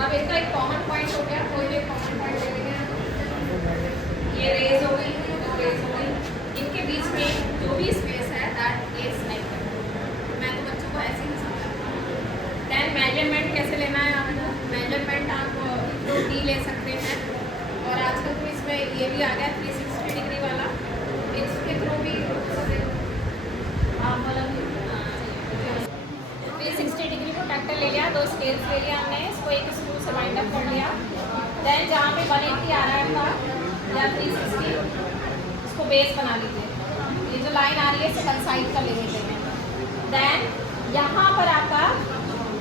अब इसका एक कॉमन पॉइंट हो गया, कोई भी कॉमन पॉइंट ले लेंगे। ये रेज हो गई, दो रेज हो गई, इनके बीच में जो भी स्पेस है दैट इज इक्वल। मैं तो बच्चों को ऐसे ही समझाती हूँ। देन मेजरमेंट कैसे लेना है आपको, मेजरमेंट आप तो डी ले सकते हैं, और आजकल तो इसमें ये भी आ गया 360 डिग्री वाला, इसके थ्रू भी आप वाला 360 डिग्री प्रोटेक्टर ले लिया, दो स्केल्स ले लिया हमने, इसको एक स्क्रू से वाइंड अप कर लिया। देन जहाँ पे 180 आ रहा है आपका या 360, इसको बेस बना लीजिए। ये जो लाइन आ रही है इसे कंसाइड कर लेंगे। देन यहाँ पर आपका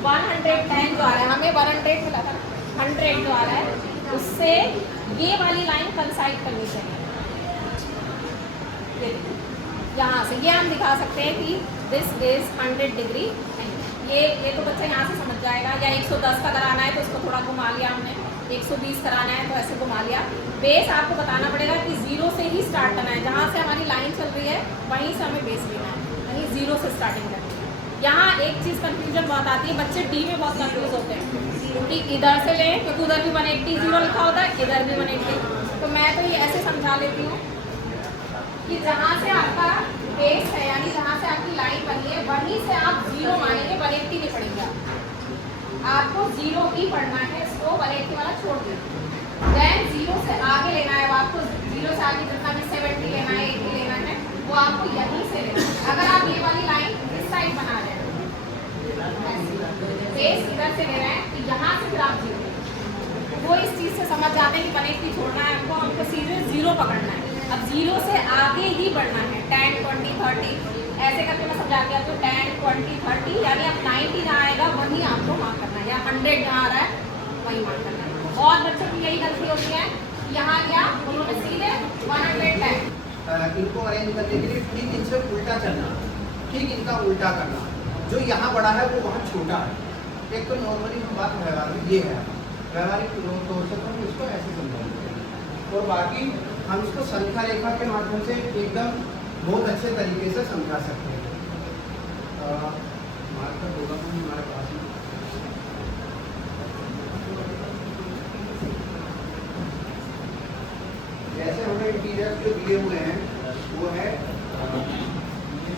110 जो आ रहा है, हमें 100 मिला था, 100 जो आ रहा है उससे ये वाली लाइन कंसाइड करनी चाहिए। यहाँ से ये हम दिखा सकते हैं कि दिस इज 100 डिग्री। ये तो बच्चा यहाँ से समझ जाएगा। या 110 का कराना है तो उसको थोड़ा घुमा लिया हमने, 120 कराना है तो ऐसे घुमा लिया। बेस आपको बताना पड़ेगा कि 0 से ही स्टार्ट करना है, जहाँ से हमारी लाइन चल रही है वहीं से हमें बेस लेना है, वहीं 0 से स्टार्टिंग करनी है। यहाँ एक चीज़ कन्फ्यूजन बहुत आती है, बच्चे डी में बहुत कन्फ्यूज होते हैं कि इधर से लें क्योंकि उधर भी 180 0 लिखा होता है, इधर भी 180। तो मैं तो ये ऐसे समझा लेती हूँ कि जहाँ से आपका बेस है यानी जहाँ से आपकी लाइन बनी है वहीं से आप 0 मानेंगे, 180 नहीं पड़ेगा, आपको 0 ही पढ़ना है, इसको 180 वाला छोड़ दीजिए। देन 0 से आगे लेना है, आपको 0 से आगे जितना भी 70 लेना है, 80 लेना है, वो आपको यहीं से लेना है। अगर आप ये वाली लाइन इस साइड बना रहे हैं, बेस इधर से ले रहे हैं, तो यहाँ से फिर आप 0, वो इस चीज़ से समझ जाते हैं कि 180 छोड़ना है हमको सीधे 0 पकड़ना है। अब 0 से आगे ही बढ़ना है, 10 20 30 ऐसे करके मैं समझाती हूँ आपको। 10 20 30 यानी अब 90 जहाँ आएगा वहीं आपको मार्क करना है, या 100 जहाँ आ रहा है वहीं मार्क करना है। और बच्चों की यही गलती होती है, यहाँ गया उन्होंने सीधे 110 इनको अरेंज करने के लिए ठीक इनसे उल्टा चलना, ठीक इनका उल्टा करना, जो यहाँ बड़ा है वो वहाँ छोटा है। एक तो नॉर्मली हम बात व्यवहारिक ये है, व्यवहारिक तौर से तो हम इसको ऐसे समझाएंगे, और बाकी हम इसको संख्या रेखा के माध्यम से एकदम बहुत अच्छे तरीके से समझा सकते हैं। मार्कर होगा तो हमारे पास जैसे हमें इंटीरियर जो दिए हुए हैं वो है,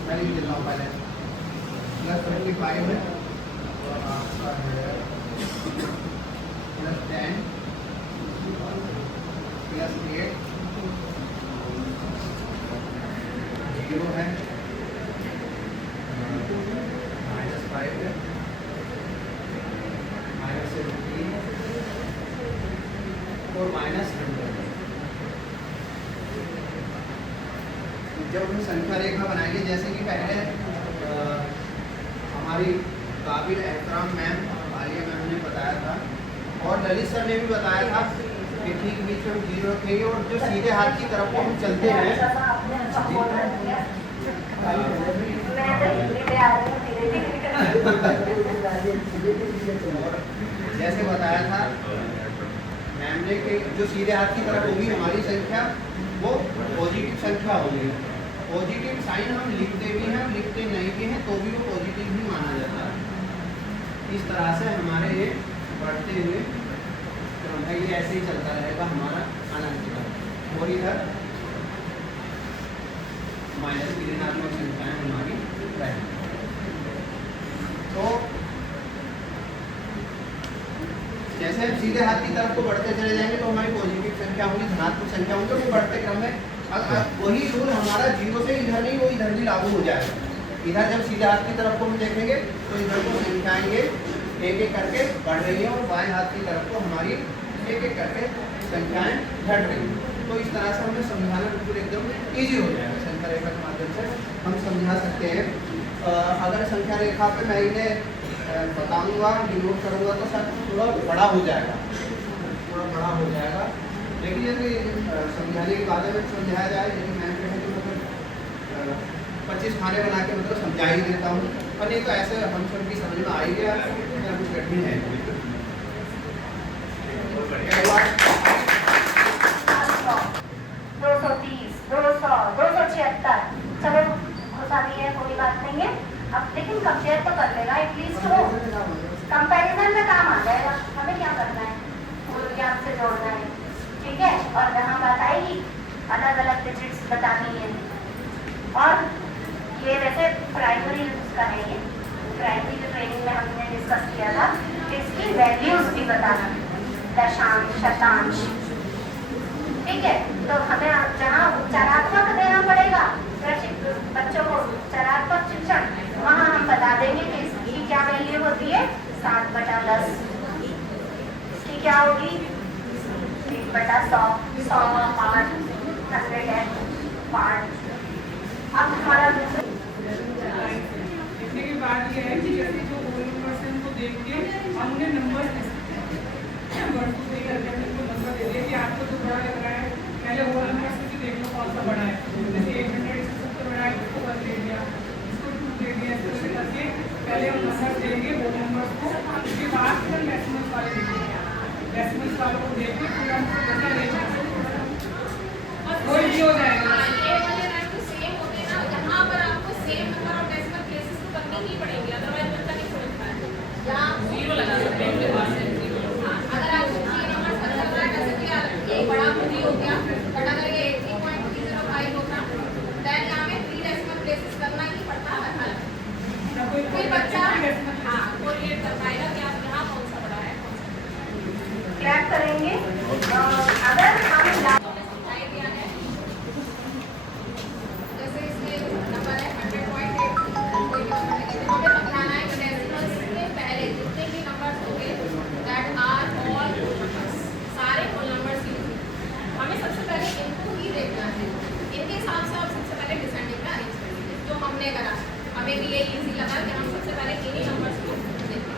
मैं लिख देता हूँ पहले, +25 है, और आपका है +10 +8 0 है, -5 है, -17 और -100। जब हम संख्या रेखा बनाएंगे, जैसे कि पहले हमारी काबिल एहतराम मैम आलिया मैम ने बताया था, और ललित सर ने भी बताया था कि ठीक बीच में 0 रखेंगे, और जो सीधे हाथ की तरफ को हम चलते हैं, जैसे बताया था मैम ने कि जो सीधे हाथ की तरफ होगी हमारी संख्या वो पॉजिटिव संख्या होगी। पॉजिटिव साइन हम लिखते भी हैं, लिखते नहीं भी हैं तो भी वो पॉजिटिव ही माना जाता है। इस तरह से हमारे ये बढ़ते हुए ये ऐसे ही चलता रहेगा हमारा अनंत तक, और इधर माइनस ऋणात्मक संख्याएं हमारी रहेंगी। तो जैसे हम सीधे हाथ की तरफ को बढ़ते चले जाएंगे तो हमारी पॉजिटिव संख्या होगी, धनात्मक संख्या होगी, वो बढ़ते क्रम में वही रूल हमारा 0 से इधर नहीं, वो इधर भी लागू हो जाएगा। इधर जब सीधे हाथ की तरफ को हम देखेंगे तो इधर को संख्याएं एक एक करके बढ़ रही है, और बाएं हाथ की तरफ को हमारी एक एक करके संख्याएं घट रही हैं। तो इस तरह से हमें समझाना बिल्कुल एकदम ईजी हो जाएगा। संख्या रेखा के माध्यम से हम समझा सकते हैं। अगर संख्या रेखा पे मैं इन्हें बताऊंगा, डिनोट करूंगा तो शायद थोड़ा बड़ा हो जाएगा, थोड़ा बड़ा हो जाएगा। लेकिन यदि समझाने के बाद में समझाया जाए, यदि मैं कहें तो मतलब 25 खाने बना के मतलब समझा ही देता हूँ, और नहीं तो ऐसे हम सब भी समझ में आ ही गया, कुछ कठिन है। 230, 200, 276, चलो घुसा दिए, कोई बात नहीं है। अब लेकिन कंपेयर तो कर लेगा एटलीस्ट वो। कंपैरिजन में काम आ जाएगा। हमें क्या करना है, फुल गैप से जोड़ना है, ठीक है। और जहाँ बात आएगी अलग अलग डिजिट्स बतानी है। और ये वैसे प्राइमरी उसका है, ये प्राइमरी जो ट्रेनिंग में हमने डिस्कस किया था, इसकी वैल्यूज भी बताना, दशांश, शतांश, ठीक है। तो हमें जहाँ उच्चारात्मक देना पड़ेगा बच्चों को, उच्चारात्मक शिक्षण, वहाँ हम बता देंगे कि इसकी क्या वैल्यू होती है, 7/10। इसकी क्या होगी, 1/100, 100 पार्ट, 100 है पार्ट। अब हमारा दूसरा देखने की बात यह है कि जैसे जो होल नंबर्स हैं उनको देख के हम उन्हें नंबर दे सकते हैं। वर्ड को सही करके हमने उनको नंबर दे दिया कि आपको जो बड़ा लग रहा है, पहले होल नंबर से देख लो कौन सा बड़ा है। जैसे 800 इससे सबसे बड़ा है, इसको 1 दे दिया, इसको 2 दे दिया। इस तरह से करके पहले हम नंबर देंगे होल नंबर्स को, उसके बाद फिर हम डेसिमल्स वाले देखेंगे। डेसिमल्स वालों को देख के फिर हम कैसा रेंज कोई भी हो जाएगा। ये वाले रैंक तो सेम होते हैं ना, यहाँ पर आपको same number of decimal places तो करनी ही पड़ेगी, अदरवाइज बच्चा नहीं समझ पाएगा। यहाँ 0 लगा सकते हैं अपने पास है 0। हाँ, अगर आपको 3 नंबर पता चल रहा है कैसे कि यार ये बड़ा खुदी हो गया, बट अगर ये 80.305 होगा, देन यहाँ में 3 डेसिमल प्लेसेस करना ही पड़ता है। फिर बच्चा हाँ कोरिलेट कर पाएगा कि आप यहाँ कौन सा बड़ा है, कौन सा क्रैक करेंगे। अगर हम दिखाई दिया है, जैसे इसमें नंबर है 100.8, कोई भी नंबर लेके हमें समझाना है कि डेसिमल्स के पहले जितने भी नंबर्स होंगे दैट आर ऑल सारे होल नंबर्स ही होंगे। हमें सबसे पहले इनको ही देखना है, इनके हिसाब से आप सबसे पहले डिसेंडिंग में अरेंज करेंगे, जो हमने करा। हमें भी ये इजी लगा कि हम सबसे पहले इन्हीं नंबर्स को देखें।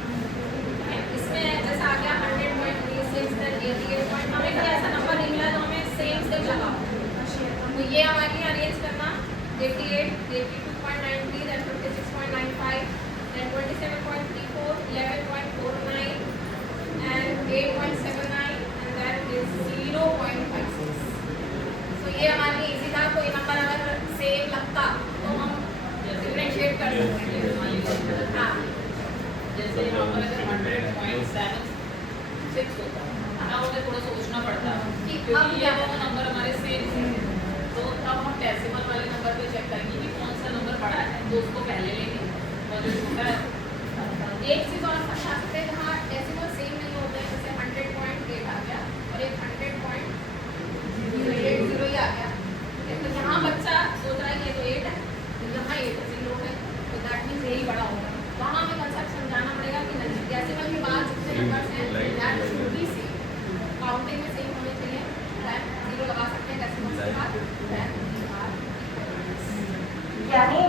इसमें जैसा आ गया 100.36, 88. हमें कोई ऐसा नंबर नहीं मिला जो हमें सेम से लगा, तो ये हमारे लिए अरेंज करना 88, 82.90, then 56.95, then 27.34, 11.49 and 8.79 and that is 0.56. तो ये हमारे लिए इजी था। कोई नंबर अगर सेम लगता तो हम डिफरेंशिएट कर सकते हैं। हाँ, जैसे यहाँ पर अगर 100.76 होता है ना, हमें थोड़ा सोचना पड़ता है क्योंकि ये दोनों नंबर हमारे सेम हैं। तो तब हम डेसिमल वाले नंबर पे चेक करेंगे कि कौन सा नंबर बड़ा है, तो उसको पहले लेंगे और जो छोटा है एक चीज़ और समझा सकते हैं जहाँ डेसिमल सेम नहीं होते हैं, जैसे 100.8 आ गया और एक 100.080 ही आ गया, तो यहाँ बच्चा सोच रहा है कि ये तो 8 है, तो यहाँ 8 है, 0 है, तो दैट मीन्स यही बड़ा होगा। वहाँ हमें कंसेप्ट समझाना पड़ेगा कि नहीं, डेसिमल के बाद जितने नंबर्स हैं that should be same, counting में सेम होने चाहिए। दैन 0 लगा सकते हैं डेसिमल के बाद, दैन यानी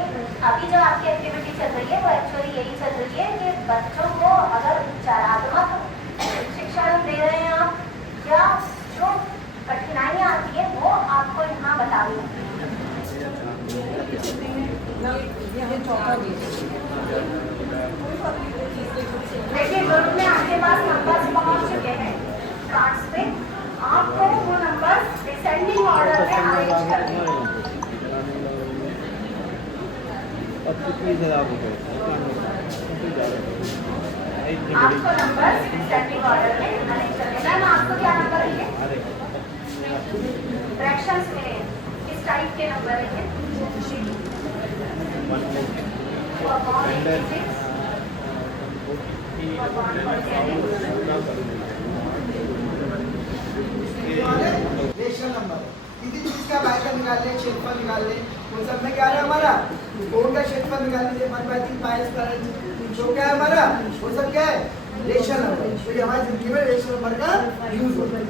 अभी जो आपकी एक्टिविटी चल रही है वो एक्चुअली यही चल रही है कि बच्चों को अगर उच्चारात्मक शिक्षण दे रहे हैं आप, या जो कठिनाइयाँ आती है वो आपको यहाँ बता रही हैं। देखिए ग्रुप में आपके पास नंबर्स पहुँच चुके हैं कार्ड्स पे, आपको वो नंबर्स डिसेंडिंग ऑर्डर में अरेंज करने हैं। अब कितनी खराब हो गई, आपको नंबर डिसेंडिंग ऑर्डर में अरेंज करने हैं। मैम आपको क्या नंबर है, फ्रैक्शंस में किस टाइप के नंबर है? रेशनल नंबर किसी चीज का बायका निकाल ले, क्षेत्रफल निकाल ले, उन सब में क्या है हमारा कोण का क्षेत्रफल निकाल लीजिए 1/3 जो क्या है हमारा वो सब क्या है रेशनल नंबर। तो ये हमारी जिंदगी में रेशनल नंबर का यूज होता है।